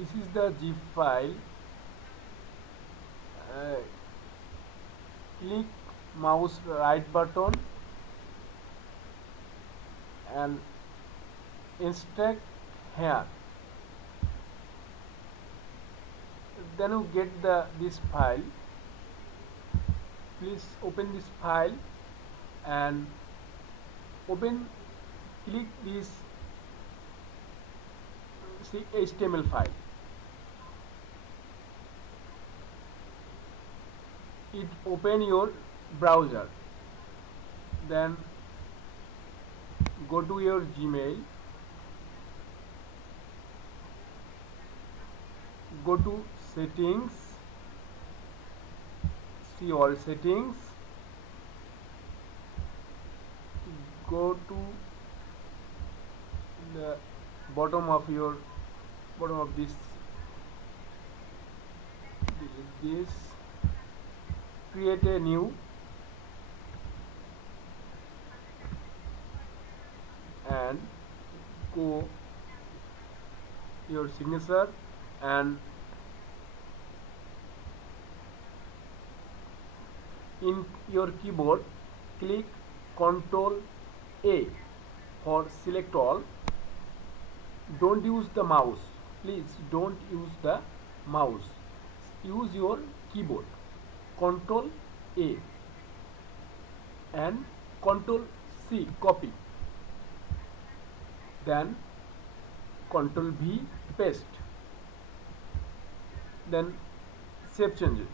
This is the zip file. uh, Click mouse right button and extract here. Then you get this file. Please open this file and open click this HTML file. It open your browser. Then go to your Gmail, go to settings, see all settings, go to the bottom of this, delete this, create a new, and go your signature and in your keyboard click Ctrl A for select all. Don't use the mouse, please don't use the mouse, use your keyboard. Ctrl A and Ctrl C, copy, then Ctrl V, paste, then save changes,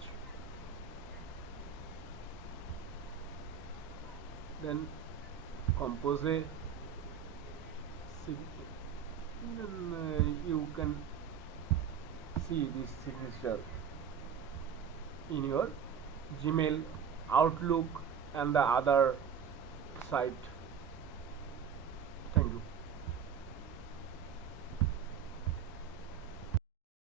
then compose a then you can see this signature in your Gmail, Outlook and the other site.